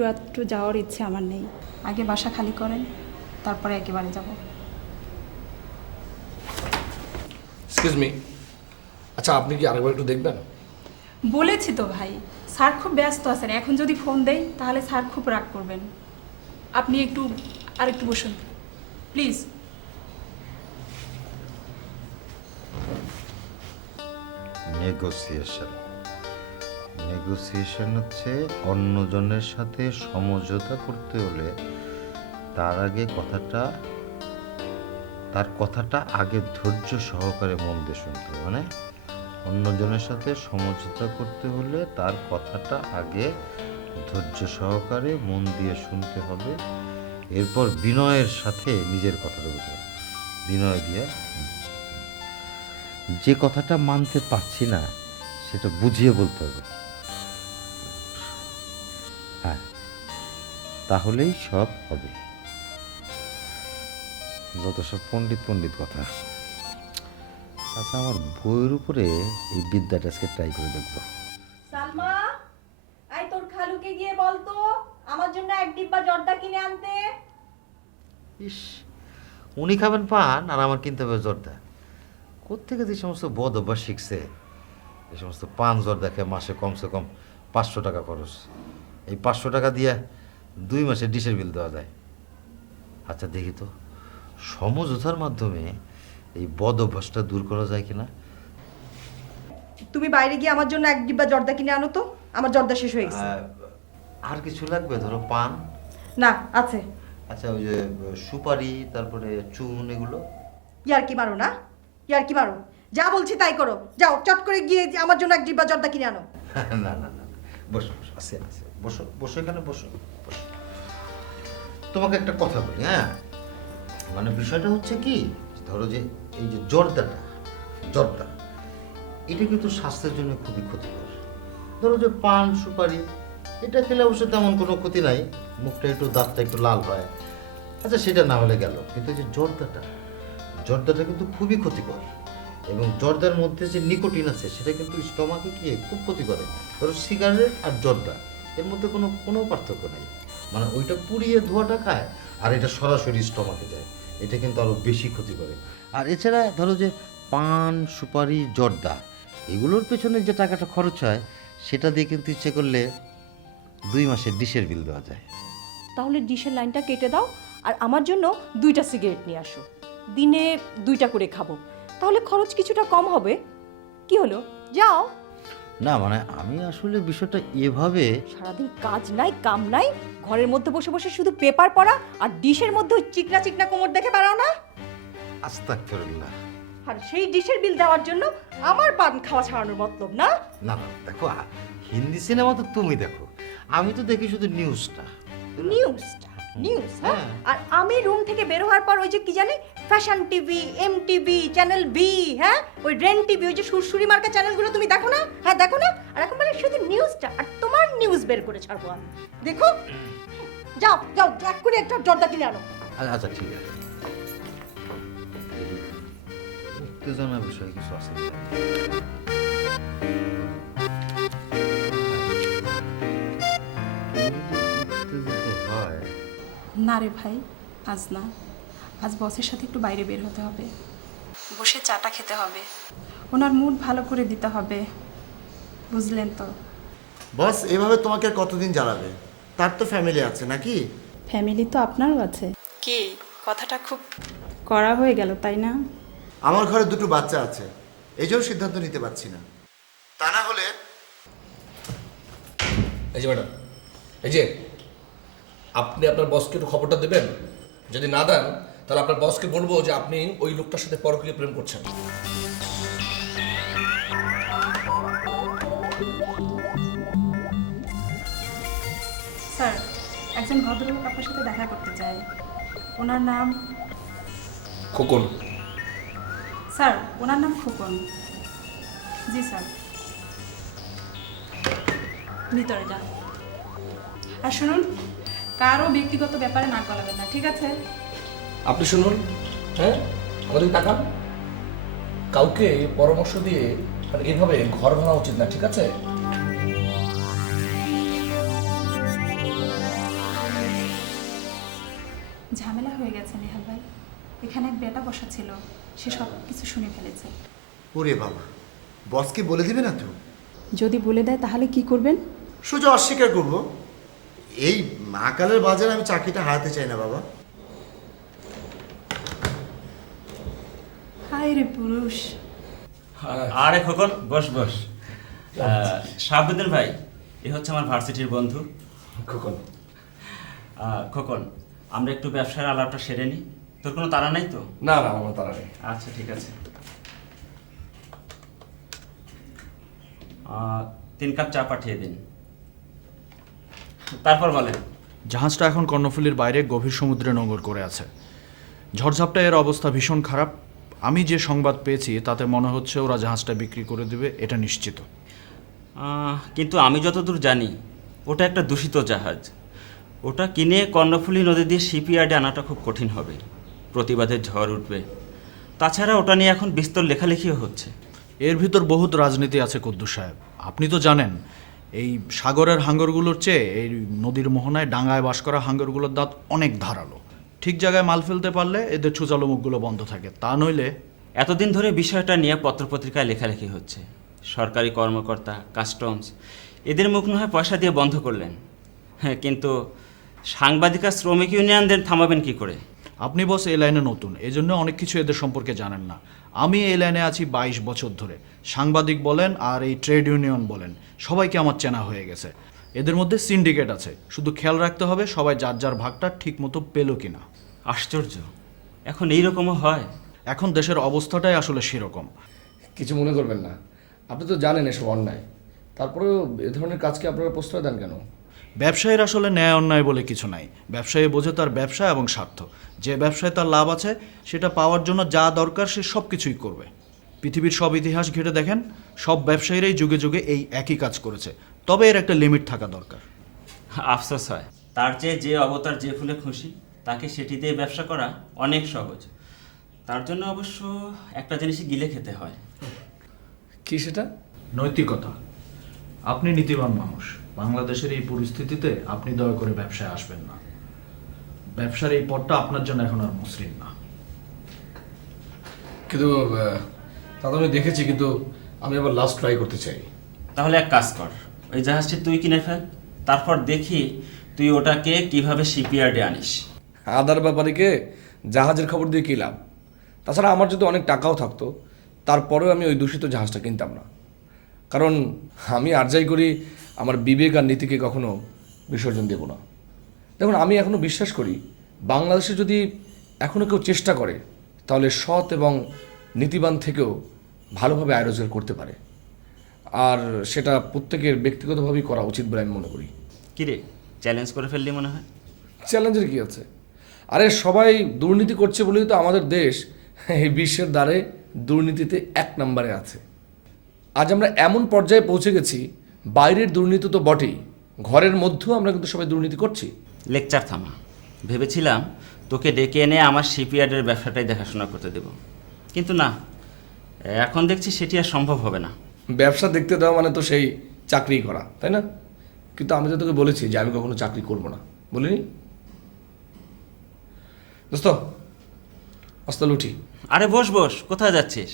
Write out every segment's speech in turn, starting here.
একটু একটু যাওয়ার ইচ্ছে আমার নেই। আগে বাসা খালি করেন, তারপরে একেবারে যাব। এক্সকিউজ মি, আচ্ছা আপনি কি আরেকবার একটু দেখবেন? বলেছি তো ভাই, স্যার খুব ব্যস্ত আছেন, এখন যদি ফোন দেই তাহলে স্যার খুব রাগ করবেন। আপনি একটু আরেকটু বসুন প্লিজ। নেগোসিয়েশন নেগোসিয়েশন হচ্ছে অন্যজনের সাথে সমঝোতা করতে হলে তার কথাটা আগে ধৈর্য সহকারে মন দিয়ে শুনতে হবে। মানে অন্যজনের সাথে সমঝোতা করতে হলে তার কথাটা আগে ধৈর্য সহকারে মন দিয়ে শুনতে হবে, এরপর বিনয়ের সাথে নিজের কথাটা বলতে হবে। বিনয় দিয়ে যে কথাটা মানতে পারছি না সেটা বুঝিয়ে বলতে হবে। হ্যাঁ, তাহলেই সব হবে। যত সব পণ্ডিত পণ্ডিত কথা। আচ্ছা, আমার বইয়ের উপরে এই বিদ্যাটা আজকে ট্রাই করে দেখবো। সালমা, আই তোর খালুকে গিয়ে বলতো আমার জন্য এক ডিব্বা জর্দা কিনে আনতে। ইস, উনি খাবেন পান আর আমার কিনতে হবে জর্দা। কোত্থেকে যে সমস্ত বদ অভ্যাস শিখছে, এই সমস্ত পান জর্দা খেয়ে মাসে কমসে কম 500 টাকা খরচ। এই 500 টাকা দিয়ে 2 মাসে ডিশের বিল দেওয়া যায়। আচ্ছা দেখি তো সমঝোতার মাধ্যমে এই বদ অভ্যাসটা দূর করা যায় কিনা। তুমি বাইরে গিয়ে আমার জন্য এক ডিব্বা জর্দা কিনে আনো তো, আমার জর্দা শেষ হয়ে গেছে। আর কিছু লাগবে? ধরো পান। না, আছে। আচ্ছা, ওই যে সুপারি, তারপরে চুন, এগুলো। ইয়ার কি মারো না, ইয়ার কি মারো, যা বলছি তাই করো। যাও চট করে গিয়ে আমার জন্য এক ডিব্বা জর্দা কিনে আনো। না না না, বসো বসো, আছে আছে, বসো বসো, এখানে বসো বসো। তোমাকে একটা কথা বলি। হ্যাঁ, মানে বিষয়টা হচ্ছে কি, ধরো যে এই যে জর্দা এটা কিন্তু স্বাস্থ্যের জন্য খুবই ক্ষতিকর। ধরো যে পান সুপারি এটা খেলে অবশ্য তেমন কোনো ক্ষতি নাই, মুখটা একটু দাঁতটা একটু লাল হয়। আচ্ছা, সেটা না হলে গেল, কিন্তু এই যে জর্দাটা কিন্তু খুবই ক্ষতিকর। এবং জর্দার মধ্যে যে নিকোটিন আছে সেটা কিন্তু স্টমাকে গিয়ে খুব ক্ষতি করে। ধরো সিগারেট আর জর্দা এর মধ্যে কোনো পার্থক্য নেই। মানে ওইটা পুড়িয়ে ধোয়াটা খায় আর এটা সরাসরি স্টমাকে যায়, এটা কিন্তু আরও বেশি ক্ষতি করে। আর এছাড়া ধরো যে পান সুপারি জর্দা এগুলোর পেছনে যে টাকাটা খরচ হয় সেটা দিয়ে কিন্তু ইচ্ছে করলে 2 মাসের ডিশের বিল দেওয়া যায়। তাহলে ডিশের লাইনটা কেটে দাও আর আমার জন্য 2টা সিগারেট নিয়ে আসো। দিনে 2টা করে খাবো, তাহলে খরচ কিছুটা কম হবে। কি হলো, যাও। না মানে আমি আসলে বিষয়টা এভাবে, সারাদিন কাজ নাই কাম নাই, ঘরের মধ্যে বসে বসে শুধু পেপার পড়া আর ডিশের মধ্যে ওই চিকনা চিকনা কোমর দেখে বেড়াও না। আস্তাগফিরুল্লাহ। আর সেই ডিশের বিল দেওয়ার জন্য আমার পান খাওয়া ছাড়ানোর মতলব না। না না, দেখো হিন্দি সিনেমা তো তুমি দেখো, আমি তো দেখি শুধু নিউজটা। নিউজ, হ্যাঁ। আর আমি রুম থেকে বের হওয়ার পর ওই যে কি জানি fashion TV, MTV, channel V, হ্যাঁ ওই রেন টিভি, ওই যে সুরসুরি মার্কা চ্যানেলগুলো তুমি দেখো না? হ্যাঁ দেখো না? আর এখন মানে শুধু নিউজটা আর তোমার নিউজ বের করে ছাড়বো আমি। দেখো, যাও যাও এক করে একটা জর্দা কিনে আনো। আচ্ছা ঠিক আছে, উত্তেজনা বিষয় কিছু আছে। না রে ভাই, আজ না, আজ বসের সাথে একটু বাইরে বের হতে হবে, বসে চাটা খেতে হবে, ওনার মুড ভালো করে দিতে হবে, বুঝলেন তো? বস এভাবে তোমাকে আর কতদিন জ্বালাবে? তার তো ফ্যামিলি আছে নাকি? ফ্যামিলি তো আপনারও আছে। কি কথাটা খুব কড়া হয়ে গেল তাই না? আমার ঘরে 2টো বাচ্চা আছে, এই জন্য সিদ্ধান্ত নিতে পারছি না। তা না হলে এই যে ম্যাডাম, এই যে আপনি আপনার বসকে একটু খবরটা দেবেন। যদি না দেন তাহলে আপনার বসকে বলবো যে আপনি ওই লোকটার সাথে পরকীয় প্রেম করছেন। স্যার, একজন ভদ্রলোক আপনার সাথে দেখা করতে চায়, ওনার নাম খোকন। স্যার, ওনার নাম খোকন। জি স্যার, ভিতরে যান। আর শুনুন, কারো ব্যক্তিগত ব্যাপারে নাক গলাবেন না, ঠিক আছে? আপনি শুনুন, হ্যাঁ আমাদের তাকান, কাউকে পরামর্শ দিয়ে মানে এভাবে ঘর ভাঙা উচিত না, ঠিক আছে? হয়ে গেছে নেহাল ভাই। এখানে এক বেটা বসা ছিল, সে সব কিছু শুনে ফেলেছে। ওরে বাবা, বসকে বলে দিবে না তো? যদি বলে দেয় তাহলে কি করবেন? সোজা অস্বীকার করবো। এই মহাকালের বাজারে আমি চাকরিটা হারাতে চাই না বাবা। হায় রে পুরুষ। আরে খোকন, বস বস। শাহাবুদ্দিন ভাই, এ হচ্ছে আমার ভার্সিটির বন্ধু খোকন। খোকন, আমরা একটু ব্যবসার আলাপটা সেরে নিই। তোর কোনো তাড়া নাই তো? না না, আমার তারা নেই। আচ্ছা, ঠিক আছে। 3 কাপ চা পাঠিয়ে দিন। তারপর বলেন। জাহাজটা এখন কর্ণফুলীর বাইরে গভীর সমুদ্রে নোঙর করে আছে। ঝড়ঝাপটা এর অবস্থা ভীষণ খারাপ। আমি যে সংবাদ পেয়েছি তাতে মনে হচ্ছে ওরা জাহাজটা বিক্রি করে দেবে, এটা নিশ্চিত। কিন্তু আমি যতদূর জানি ওটা একটা দূষিত জাহাজ। ওটা কিনে কর্ণফুলী নদী দিয়ে শিপইয়ার্ডে আনাটা খুব কঠিন হবে, প্রতিবাদের ঝড় উঠবে। তাছাড়া ওটা নিয়ে এখন বিস্তর লেখালেখিও হচ্ছে। এর ভিতর বহুত রাজনীতি আছে কুদ্দুস সাহেব। আপনি তো জানেন এই সাগরের হাঙ্গরগুলোর চেয়ে এই নদীর মোহনায় ডাঙায় বাস করা হাঙ্গরগুলোর দাঁত অনেক ধারালো। ঠিক জায়গায় মাল ফেলতে পারলে এদের ছুচালো মুখগুলো বন্ধ থাকে, তা নইলে। এতদিন ধরে বিষয়টা নিয়ে পত্রপত্রিকায় লেখালেখি হচ্ছে। সরকারি কর্মকর্তা, কাস্টমস এদের মুখ না হয় পয়সা দিয়ে বন্ধ করলেন। হ্যাঁ, কিন্তু সাংবাদিক আর শ্রমিক ইউনিয়নদের থামাবেন কি করে? আপনি বস এই লাইনে নতুন, এই জন্য অনেক কিছু এদের সম্পর্কে জানেন না। আমি এই লাইনে আছি 22 বছর ধরে। সাংবাদিক বলেন আর এই ট্রেড ইউনিয়ন বলেন, সবাইকে আমার চেনা হয়ে গেছে। এদের মধ্যে সিন্ডিকেট আছে, শুধু খেয়াল রাখতে হবে সবাই যার যার ভাগটা ঠিক মতো পেল কিনা। আশ্চর্য, এখন এইরকমও হয়? এখন দেশের অবস্থাটাই আসলে সেরকম। কিছু মনে করবেন না, আপনি তো জানেন এসব অন্যায়, তারপরেও এ ধরনের কাজকে আপনারা প্রশ্রয় দেন কেন? ব্যবসায়ীর আসলে ন্যায় অন্যায় বলে কিছু নাই। ব্যবসায়ী বোঝে তার ব্যবসা এবং স্বার্থ। যে ব্যবসায় তার লাভ আছে সেটা পাওয়ার জন্য যা দরকার সে সব কিছুই করবে। পৃথিবীর সব ইতিহাস ঘেটে দেখেন, সব ব্যবসায়ীরাই যুগে যুগে এই একই কাজ করেছে। তবে এর একটা লিমিট থাকা দরকার। আফসোস হয়, তার চেয়ে যে অবতার যে ফুলে খুশি তাকে সেটি দিয়ে ব্যবসা করা অনেক সহজ। তার জন্য অবশ্য একটা জিনিসই গিলে খেতে হয়। কি সেটা? নৈতিকতা। আপনি নীতিবান মানুষ। বাংলাদেশের এই পরিস্থিতিতে আপনি দয়া করে ব্যবসায় আসবেন না। ব্যবসার এই পথটা আপনার জন্য এখন আর মসৃণ না। কিন্তু তা তো আমি দেখেছি, কিন্তু আমি আবার লাস্ট ট্রাই করতে চাই। তাহলে এক কাজ কর, ওই জাহাজটি তুই কিনে ফেল, তারপর দেখি তুই ওটাকে কিভাবে শিপইয়ার্ডে আনিস। আদার ব্যাপারীকে জাহাজের খবর দিয়ে কী লাভ? তাছাড়া আমার যদি অনেক টাকাও থাকতো তারপরেও আমি ওই দূষিত জাহাজটা কিনতাম না। কারণ আমি আর যাই করি, আমার বিবেক আর নীতিকে কখনো বিসর্জন দেব না। দেখুন, আমি এখনও বিশ্বাস করি বাংলাদেশে যদি এখনও কেউ চেষ্টা করে তাহলে সৎ এবং নীতিবান থেকেও ভালোভাবে আয় রোজগার করতে পারে। আর সেটা প্রত্যেকের ব্যক্তিগতভাবেই করা উচিত বলে আমি মনে করি। কিরে, চ্যালেঞ্জ করে ফেললি মনে হয়? চ্যালেঞ্জের কি আছে? আরে সবাই দুর্নীতি করছে বলেই তো আমাদের দেশ এই বিশ্বের দ্বারে দুর্নীতিতে 1 নম্বরে আছে। আজ আমরা এমন পর্যায়ে পৌঁছে গেছি, বাইরের দুর্নীতি তো বটেই, ঘরের মধ্যেও আমরা কিন্তু সবাই দুর্নীতি করছি। লেকচার থামা। ভেবেছিলাম তোকে ডেকে এনে আমার শিপইয়ার্ডের ব্যবসাটাই দেখাশোনা করতে দেব, কিন্তু না, এখন দেখছি সেটি আর সম্ভব হবে না। ব্যবসা দেখতে দেওয়া মানে তো সেই চাকরি করা, তাই না? কিন্তু আমি তো তোকে বলেছি যে আমি কখনো চাকরি করব না, বলিনি? দোস্ত, অস্তাল উঠি। আরে বস বস, কোথায় যাচ্ছিস?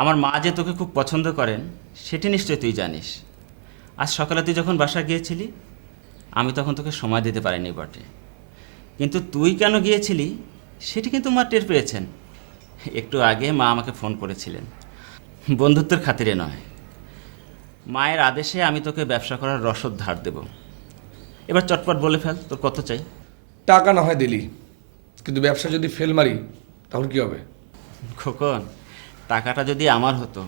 আমার মা যে তোকে খুব পছন্দ করেন সেটি নিশ্চয়ই তুই জানিস। আজ সকালে তুই যখন বাসা গিয়েছিলি আমি তখন তোকে সময় দিতে পারিনি বটে, কিন্তু তুই কেন গিয়েছিলি সেটি কিন্তু মা টের পেয়েছেন। একটু আগে মা আমাকে ফোন করেছিলেন, বন্ধুত্বের খাতিরে নয়। মায়ের আদেশে আমি তোকে ব্যবসা করার রসদ ধার দেব। এবার চটপট বলে ফেল, তোর কত চাই? টাকা না হয় দিলি, কিন্তু ব্যবসা যদি ফেল মারি তাহলে কি হবে? খোকন, টাকাটা যদি আমার হতো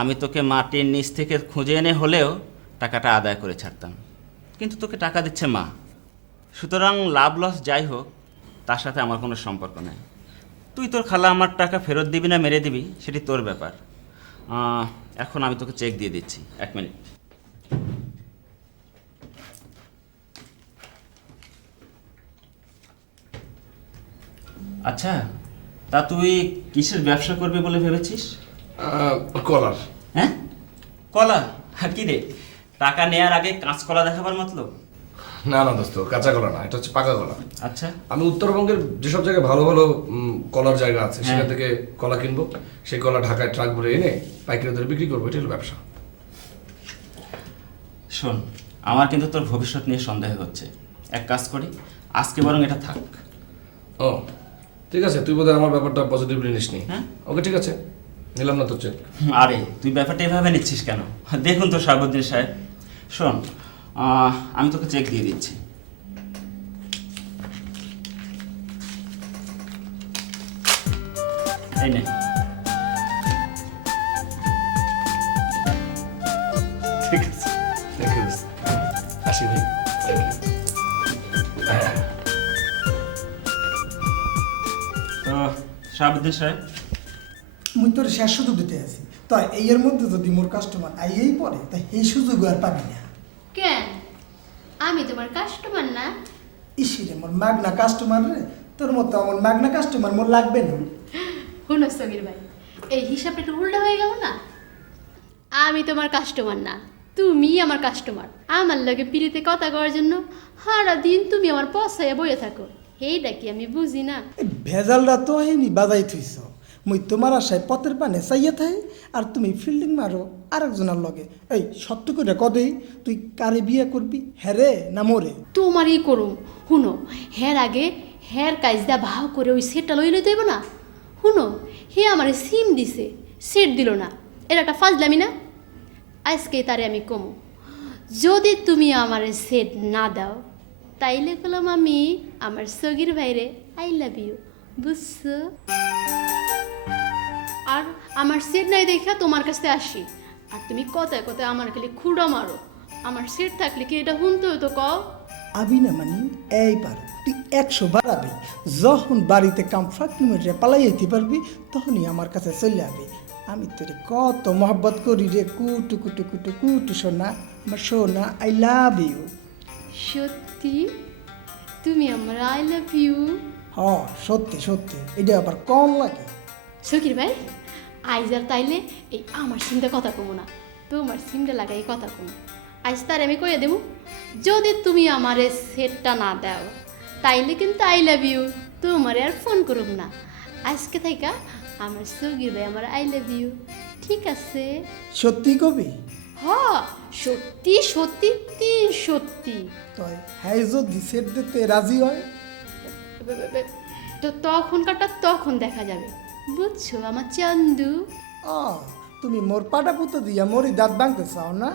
আমি তোকে মাটির নিচ থেকে খুঁজে এনে হলেও টাকাটা আদায় করে ছাড়তাম, কিন্তু তোকে টাকা দিচ্ছে মা। সুতরাং লাভ লস যাই হোক তার সাথে আমার কোনো সম্পর্ক নেই। তুই তোর খালা আমার টাকা ফেরত দিবি না মেরে দিবি সেটি তোর ব্যাপার। এখন আমি তোকে চেক দিয়ে দিচ্ছি, 1 মিনিট। আচ্ছা, তা তুই কিসের ব্যবসা করবি বলে ভেবেছিস? কলার। হ্যাঁ, কলা? কি রে, টাকা নেয়ার আগে কাঁচকলা দেখাবার মতলব? না না দোস্ত, কাঁচা কলা না, এটা হচ্ছে পাকা কলা। আচ্ছা, আমি উত্তরবঙ্গের যেসব জায়গায় ভালো ভালো কলার জায়গা আছে সেখান থেকে কলা কিনবো, সেই কলা ঢাকায় ট্রাক ভরে এনে পাইকারি দরে বিক্রি করবো, এটা হলো ব্যবসা। শোন, আমার কিন্তু তোর ভবিষ্যৎ নিয়ে সন্দেহ হচ্ছে। এক কাজ করি, আজকে বরং এটা থাক। ও ঠিক আছে, তুই বোধহয় আমার ব্যাপারটা পজিটিভলি নিস নি। হ্যাঁ। ওকে ঠিক আছে, নিলাম না তোর চেক। আরে তুই ব্যাপারটা এভাবে নিচ্ছিস কেন? দেখুন তো শাহাবুদ্দিন সাহেব, শোন, আমি তোকে চেক দিয়ে দিচ্ছি। এই নে। ঠিক আছে, থ্যাংক ইউ। আসি ভাই। তো শাহাবুদ্দিন সাহেব, মুই তোর শেষ সুযোগ দিতে আছি, তাই এর মধ্যে যদি মোর কাস্টমার আইয়েই পড়ে তাই এই সুযোগ আর পাবি না। কেন? আমি তোমার কাস্টমার না? ইসিরে মোর মাগনা কাস্টমার রে, তোর মতো আমার মাগনা কাস্টমার মোর লাগবে না। শুনো সগির ভাই, এই হিসাবটা একটু উল্টা হয়ে গেল না? আমি তোমার কাস্টমার না, তুমি আমার কাস্টমার। আমার লগে পিড়িতে কথা করার জন্য সারা দিন তুমি আমার পছাইয়া বইয়ে থাকো, এইটা কি আমি বুঝি না? এই ভেজালটা তো হেনি বাজাই থইছ, মুই তোমার আশায় পথের পানে চাইয়া থাই আর তুমি ফিল্ডিং মারো আরেকজনের লগে। এই সত্য করে কদেই তুই কারে বিয়ে করবি, হ্যারে না মোরে? তোমারই করুম। শুনো, হের আগে হের কাজটা ভাও করে ওই সেটটা লই লইতে হইব না? শুনো, হে আমার সিম দিছে, সেট দিল না, এটা একটা ফাজলামি না? আজকে তারে আমি কমু, যদি তুমি আমার সেট না দাও তাইলে বললাম আমি আমার সগির ভাইরে আই লাভ ইউ, বুঝছো? আর আমার সেট নাই দেখা তোমার কাছে আসি, আর তুমি কথায় কথায় আমার খালি খুঁড়া মারো। আমার সেট থাকলে কি এটা শুনতে হতো কও? আবি না মানি এই পার তুই 100 বাড়াবি, যখন বাড়িতে কাম ফাঁকি মেরে পালাই যেতে পারবি তখনই আমার কাছে চলে যাবি। আমি তোরে কত মহব্বত করি রে, কুটু কুটু কুটু কুটু সোনা, আমার সোনা, আই লাভ ইউ। সত্যি তুমি আমার আই লাভ ইউ? হ সত্যি সত্যি, এটা আবার কম লাগে। সকির ভাই, আইজার তাইলে এই আমার সিমটা কথা কমো না, তোমার সিমটা লাগাই কথা কমো। আজ তার আমি কইয়া দেবো, যদি তুমি আমার সেটটা না দাও তাইলে কিন্তু আই লাভ ইউ, তোমার আর ফোন করব না। আজকে থাইকা আমার সগির ভাই আমার আই লাভ ইউ, ঠিক আছে? সত্যি কবি? হ, সত্যি সত্যি তিন সত্যি। তয় হ্যাঁ যদি সেট দিতে রাজি হয়? তো তখনকারটা তখন দেখা যাবে, বুঝছো আমার চান্দু? ও তুমি মোর পাটা পুতো দিয়া মোরই দাঁত ভাঙতে চাও না?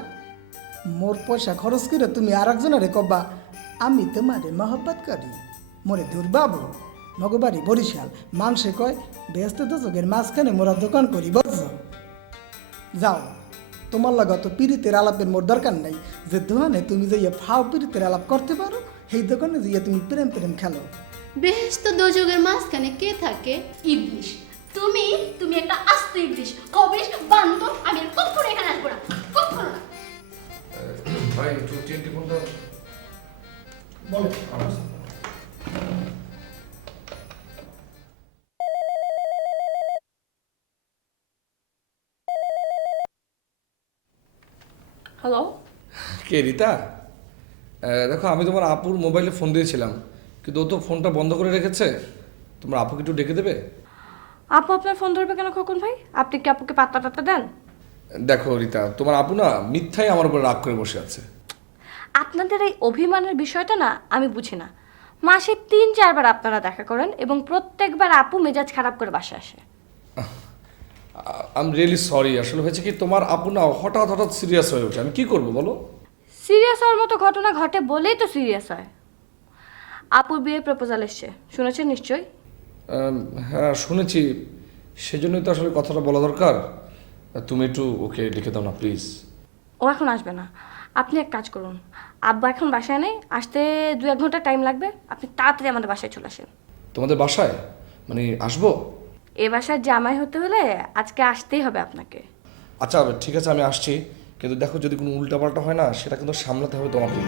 মোর পয়সা খরচ করে তুমি আর একজনের কবা আমি তোমারে মহব্বত করি, মোরে দুর্বাবু মগবাড়ি বরিশাল, মানুষে কয় ব্যস্ত দশকের মাঝখানে মোরা দোকান করি, বুঝছো? যাও, তোমার লাগা তো পিড়িতের আলাপের মোর দরকার নাই। যে দোকানে তুমি যাইয়া ফাও পিড়িতের আলাপ করতে পারো সেই দোকানে যাইয়া তুমি প্রেম প্রেম খেলো। বেহেশত দোজগের মাঝখানে কে থাকে? ইবলিশ। তুমি তুমি একটা আস্ত ইবলিশ, কবিশ বান্ধব। আমি আর কখনো এখানে আসবো না, কখনো না। ভাই একটু টিএনটি ফোন দাও। বলো। হ্যালো, কে রিতা? দেখো, আমি তোমার আপুর মোবাইলে ফোন দিয়েছিলাম, কিন্তু ও তো ফোনটা বন্ধ করে রেখেছে। তোমার আপুকে একটু ডেকে দেবে? আপু আপনার ফোন ধরবে কেন খোকন ভাই? আপনি কি আপুকে পাত্তা টাত্তা দেন? দেখো রিতা, তোমার আপু না মিথ্যাই আমার উপর রাগ করে বসে আছে। আপনাদের এই অভিমানের বিষয়টা না আমি বুঝি না। মাসে 3-4 বার আপনারা দেখা করেন এবং প্রত্যেকবার আপু মেজাজ খারাপ করে বাসায় আসে। I am really sorry. আসলে হয়েছে কি, তোমার আপু না হঠাৎ হঠাৎ সিরিয়াস হয়ে ওঠে। আমি কি করবো বলো? সিরিয়াস হওয়ার মতো ঘটনা ঘটে বলেই তো সিরিয়াস হয়। আপুর বিয়ে প্রপোজাল এসছে, শুনেছেন নিশ্চয়ই? হ্যাঁ শুনেছি, সেজন্যই তো আসলে কথাটা বলা দরকার। তুমি একটু ওকে লিখে দাও না প্লিজ। ও এখন আসবে না, আপনি এক কাজ করুন, আব্বা এখন বাসায় নেই, আসতে 2-1 ঘন্টা টাইম লাগবে, আপনি তাড়াতাড়ি আমাদের বাসায় চলে আসেন। তোমাদের বাসায়? মানে আসবো? এ বাসার জামাই হতে হলে আজকে আসতেই হবে আপনাকে। আচ্ছা ঠিক আছে, আমি আসছি, কিন্তু দেখো যদি কোনো উল্টাপাল্টা হয় না সেটা কিন্তু সামলাতে হবে তোমাকে।